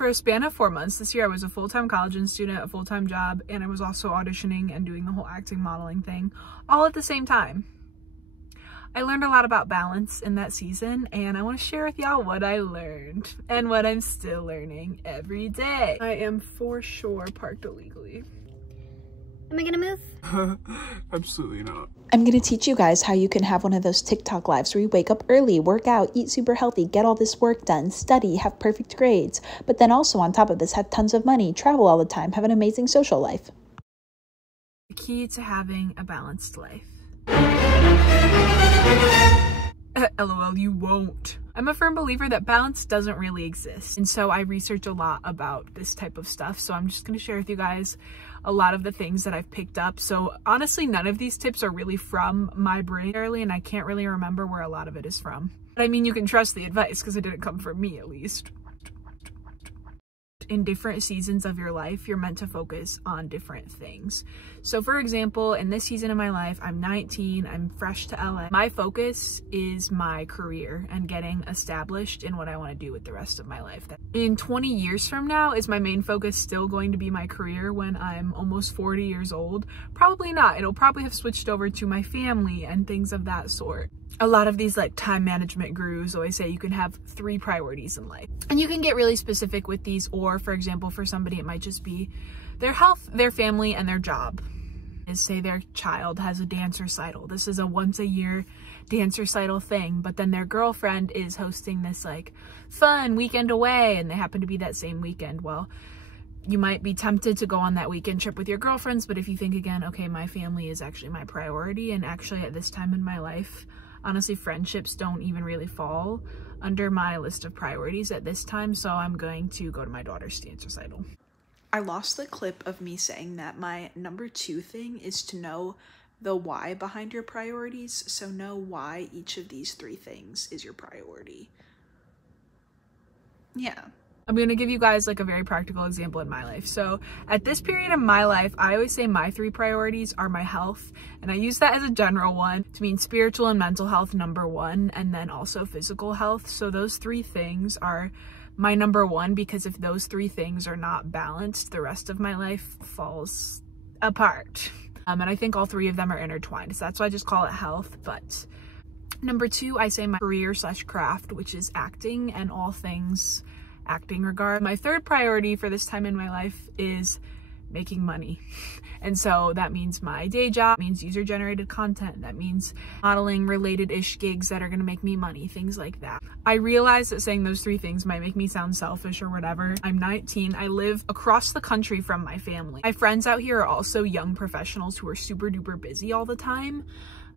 For a span of 4 months this year, I was a full-time college student, a full-time job, and I was also auditioning and doing the whole acting modeling thing all at the same time. I learned a lot about balance in that season, and I want to share with y'all what I learned and what I'm still learning every day. I am for sure parked illegally. Am I gonna move? Absolutely not. I'm gonna teach you guys how you can have one of those TikTok lives where you wake up early, work out, eat super healthy, get all this work done, study, have perfect grades, but then also on top of this have tons of money, travel all the time, have an amazing social life. The key to having a balanced life. LOL, you won't. I'm a firm believer that balance doesn't really exist, and so I research a lot about this type of stuff, so I'm just going to share with you guys a lot of the things that I've picked up. So honestly, none of these tips are really from my brain early, and I can't really remember where a lot of it is from. But I mean, you can trust the advice because it didn't come from me, at least. In different seasons of your life, you're meant to focus on different things. So for example, in this season of my life, I'm 19, I'm fresh to LA. My focus is my career and getting established in what I want to do with the rest of my life. In 20 years from now, is my main focus still going to be my career when I'm almost 40 years old? Probably not. It'll probably have switched over to my family and things of that sort. A lot of these like time management gurus always say you can have 3 priorities in life, and you can get really specific with these, or for example, for somebody it might just be their health, their family, and their job. Is say their child has a dance recital. This is a once a year dance recital thing, but then their girlfriend is hosting this like fun weekend away and they happen to be that same weekend. Well, you might be tempted to go on that weekend trip with your girlfriends, but if you think again, okay, my family is actually my priority, and actually at this time in my life, honestly, friendships don't even really fall under my list of priorities at this time, so I'm going to go to my daughter's dance recital. I lost the clip of me saying that my number 2 thing is to know the why behind your priorities, so know why each of these 3 things is your priority. Yeah. I'm going to give you guys like a very practical example in my life. So at this period in my life, I always say my 3 priorities are my health, and I use that as a general one to mean spiritual and mental health number 1, and then also physical health. So those 3 things are my number 1, because if those 3 things are not balanced, the rest of my life falls apart. And I think all 3 of them are intertwined, so that's why I just call it health. But number 2, I say my career/craft, which is acting and all things acting regard. My 3rd priority for this time in my life is making money. And so that means my day job, means user-generated content, that means modeling related-ish gigs that are gonna make me money, things like that. I realize that saying those 3 things might make me sound selfish or whatever. I'm 19, I live across the country from my family. My friends out here are also young professionals who are super duper busy all the time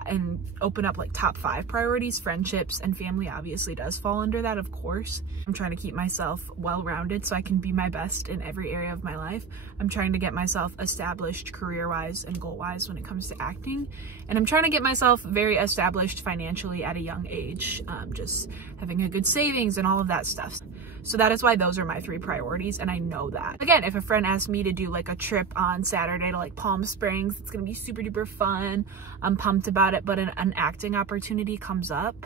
and open up like top 5 priorities. Friendships and family obviously does fall under that, of course. I'm trying to keep myself well-rounded so I can be my best in every area of my life. I'm trying to get myself established career-wise and goal-wise when it comes to acting, and I'm trying to get myself very established financially at a young age, just having a good savings and all of that stuff. So that is why those are my 3 priorities, and I know that. Again, if a friend asked me to do like a trip on Saturday to like Palm Springs, it's gonna be super duper fun. I'm pumped about it, but an acting opportunity comes up.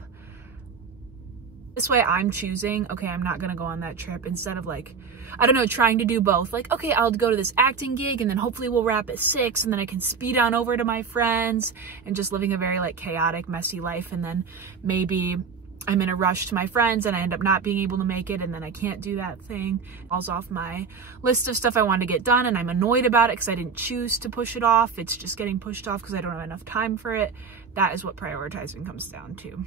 This way I'm choosing, okay, I'm not gonna go on that trip, instead of like, I don't know, trying to do both. Like, okay, I'll go to this acting gig and then hopefully we'll wrap at 6 and then I can speed on over to my friends, and just living a very like chaotic, messy life, and then maybe I'm in a rush to my friends and I end up not being able to make it, and then I can't do that thing. It falls off my list of stuff I wanted to get done, and I'm annoyed about it because I didn't choose to push it off. It's just getting pushed off because I don't have enough time for it. That is what prioritizing comes down to.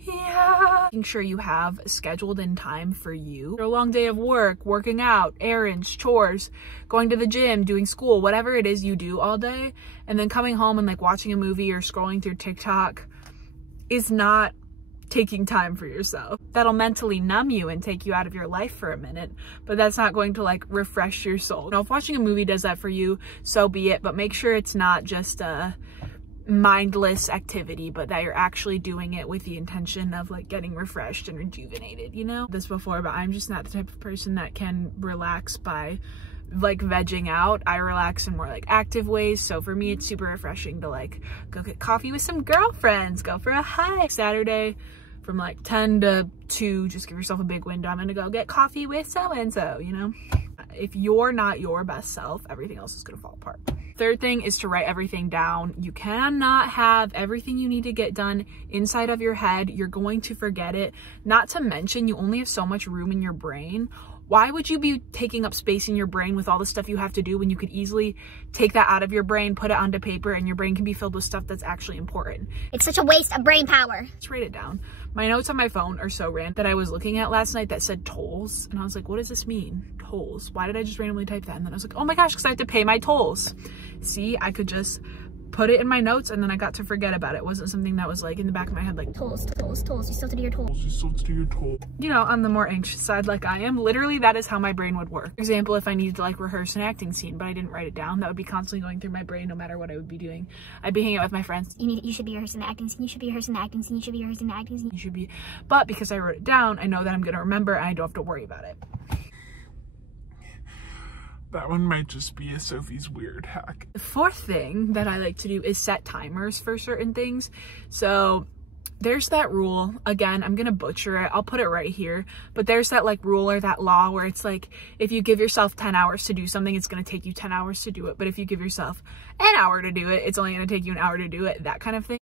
Yeah. Making sure you have scheduled in time for you. A long day of work, working out, errands, chores, going to the gym, doing school, whatever it is you do all day, and then coming home and like watching a movie or scrolling through TikTok is not taking time for yourself. That'll mentally numb you and take you out of your life for a minute, but that's not going to like refresh your soul. Now, if watching a movie does that for you, so be it, but make sure it's not just a mindless activity, but that you're actually doing it with the intention of like getting refreshed and rejuvenated, you know? This before, but I'm just not the type of person that can relax by like vegging out. I relax in more like active ways, so for me it's super refreshing to like go get coffee with some girlfriends, go for a hike. Saturday from like 10 to 2, just give yourself a big window. I'm gonna go get coffee with so-and-so, you know? If you're not your best self, everything else is gonna fall apart. Third thing is to write everything down. You cannot have everything you need to get done inside of your head. You're going to forget it. Not to mention, you only have so much room in your brain. Why would you be taking up space in your brain with all the stuff you have to do when you could easily take that out of your brain, put it onto paper, and your brain can be filled with stuff that's actually important? It's such a waste of brain power. Let's write it down. My notes on my phone are so random that I was looking at last night that said tolls, and I was like, what does this mean? Tolls. Why did I just randomly type that? And then I was like, oh my gosh, because I have to pay my tolls. See, I could just put it in my notes and then I got to forget about it. It wasn't something that was like in the back of my head, like Tolls. You still have to do your tolls. You still have to do your toll. You know, on the more anxious side like I am, literally that is how my brain would work. For example, if I needed to like rehearse an acting scene, but I didn't write it down, that would be constantly going through my brain no matter what I would be doing. I'd be hanging out with my friends. You should be rehearsing the acting scene. You should be rehearsing the acting scene. You should be rehearsing the acting scene. You should be, but because I wrote it down, I know that I'm gonna remember and I don't have to worry about it. That one might just be a Sophie's weird hack. The fourth thing that I like to do is set timers for certain things. So there's that rule, again, I'm gonna butcher it, I'll put it right here, but there's that like rule or that law where it's like, if you give yourself 10 hours to do something, it's gonna take you 10 hours to do it. But if you give yourself an hour to do it, it's only gonna take you an hour to do it, that kind of thing.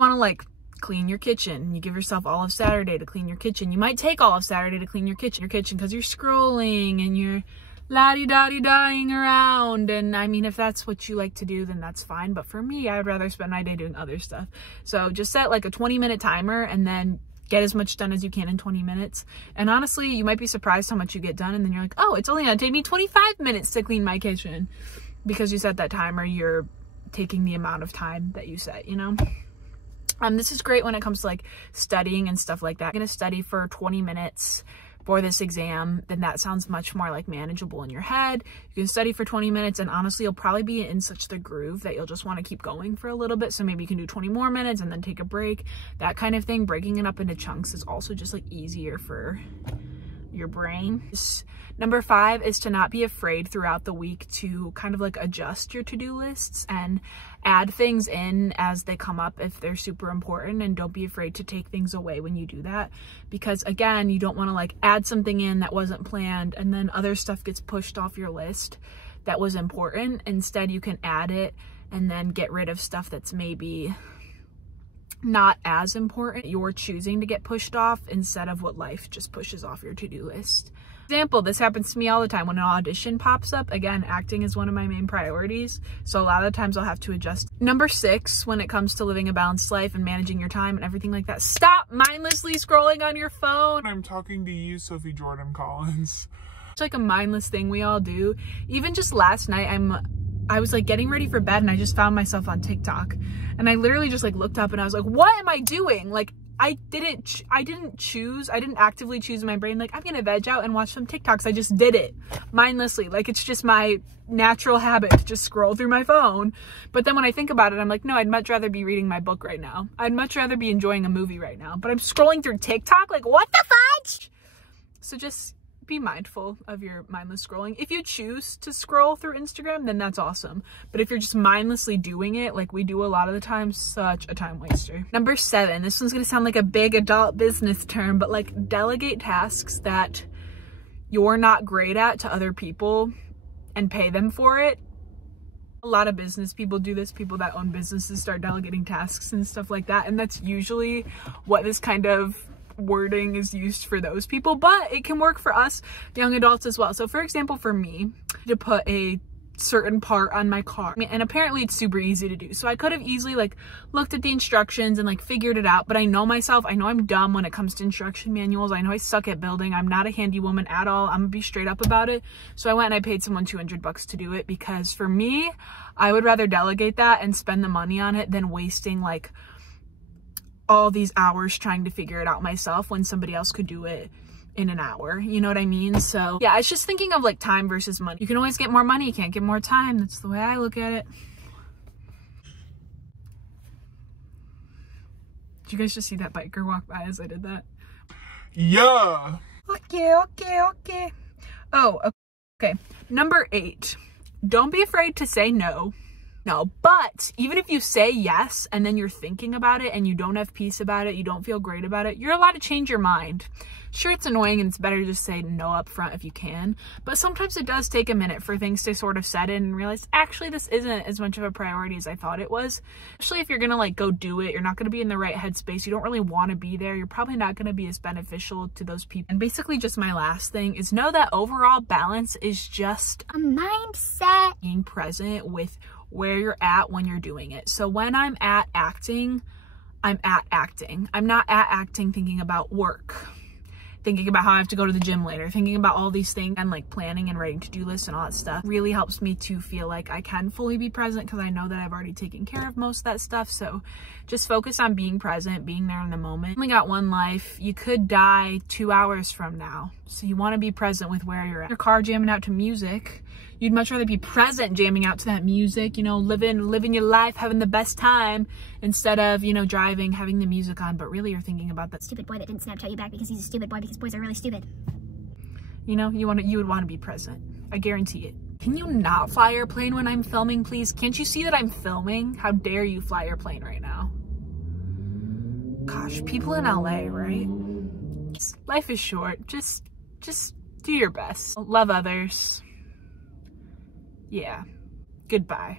You wanna like clean your kitchen. You give yourself all of Saturday to clean your kitchen. You might take all of Saturday to clean your kitchen because you're scrolling and you're la-di-da-di-daing around. And I mean, if that's what you like to do, then that's fine. But for me, I would rather spend my day doing other stuff. So just set like a 20-minute timer and then get as much done as you can in 20 minutes. And honestly, you might be surprised how much you get done. And then you're like, oh, it's only gonna take me 25 minutes to clean my kitchen. Because you set that timer, you're taking the amount of time that you set, you know? This is great when it comes to like studying and stuff like that. I'm gonna study for 20 minutes for this exam, then that sounds much more like manageable in your head. You can study for 20 minutes and honestly, you'll probably be in such the groove that you'll just want to keep going for a little bit. So maybe you can do 20 more minutes and then take a break, that kind of thing. Breaking it up into chunks is also just like easier for your brain. Number 5 is to not be afraid throughout the week to kind of like adjust your to-do lists and add things in as they come up if they're super important, and don't be afraid to take things away when you do that, because again, you don't want to like add something in that wasn't planned and then other stuff gets pushed off your list that was important. Instead, you can add it and then get rid of stuff that's maybe not as important. You're choosing to get pushed off instead of what life just pushes off your to-do list. Example, this happens to me all the time when an audition pops up. Again, acting is one of my main priorities, so a lot of the times I'll have to adjust. Number 6, when it comes to living a balanced life and managing your time and everything like that, stop mindlessly scrolling on your phone. I'm talking to you, Sophie Jordan Collins. It's like a mindless thing we all do. Even just last night, I was like getting ready for bed and I just found myself on TikTok, and I literally just like looked up and I was like, what am I doing? Like I didn't actively choose in my brain, like I'm gonna veg out and watch some TikToks. I just did it mindlessly. Like it's just my natural habit to just scroll through my phone. But then when I think about it, I'm like, no, I'd much rather be reading my book right now. I'd much rather be enjoying a movie right now, but I'm scrolling through TikTok. Like what the fudge? So just be mindful of your mindless scrolling. If you choose to scroll through Instagram, then that's awesome. But if you're just mindlessly doing it, like we do a lot of the time, such a time waster. Number 7, this one's gonna sound like a big adult business term, but like delegate tasks that you're not great at to other people and pay them for it. A lot of business people do this. People that own businesses start delegating tasks and stuff like that. And that's usually what this kind of wording is used for those people, but it can work for us young adults as well. So for example, for me to put a certain part on my car, and apparently it's super easy to do, so I could have easily like looked at the instructions and like figured it out, but I know myself, I know I'm dumb when it comes to instruction manuals. I know I suck at building. I'm not a handy woman at all. I'm gonna be straight up about it. So I went and I paid someone $200 to do it, because for me, I would rather delegate that and spend the money on it than wasting like all these hours trying to figure it out myself when somebody else could do it in an hour. You know what I mean? So yeah, it's just thinking of like time versus money. You can always get more money, you can't get more time. That's the way I look at it. Did you guys just see that biker walk by as I did that? Yeah. Okay. Oh, okay. Number 8, don't be afraid to say no. No, but even if you say yes and then you're thinking about it and you don't have peace about it, you don't feel great about it, you're allowed to change your mind. Sure, it's annoying and it's better to just say no up front if you can, but sometimes it does take a minute for things to sort of set in and realize, actually, this isn't as much of a priority as I thought it was. Especially if you're gonna like go do it, you're not gonna be in the right headspace, you don't really want to be there, you're probably not gonna be as beneficial to those people. And basically just my last thing is know that overall balance is just a mindset. Being present with where you're at when you're doing it. So when I'm at acting, I'm at acting. I'm not at acting thinking about work, thinking about how I have to go to the gym later, thinking about all these things, and like planning and writing to-do lists and all that stuff really helps me to feel like I can fully be present because I know that I've already taken care of most of that stuff. So just focus on being present, being there in the moment. You only got one life. You could die 2 hours from now. So you want to be present with where you're at. Your car jamming out to music. You'd much rather be present jamming out to that music, you know, living your life, having the best time, instead of, you know, driving, having the music on, but really you're thinking about that stupid boy that didn't Snapchat you back because he's a stupid boy, because boys are really stupid. You know, you would want to be present. I guarantee it. Can you not fly your plane when I'm filming, please? Can't you see that I'm filming? How dare you fly your plane right now? Gosh, people in LA, right? Life is short. Just do your best. Love others. Yeah. Goodbye.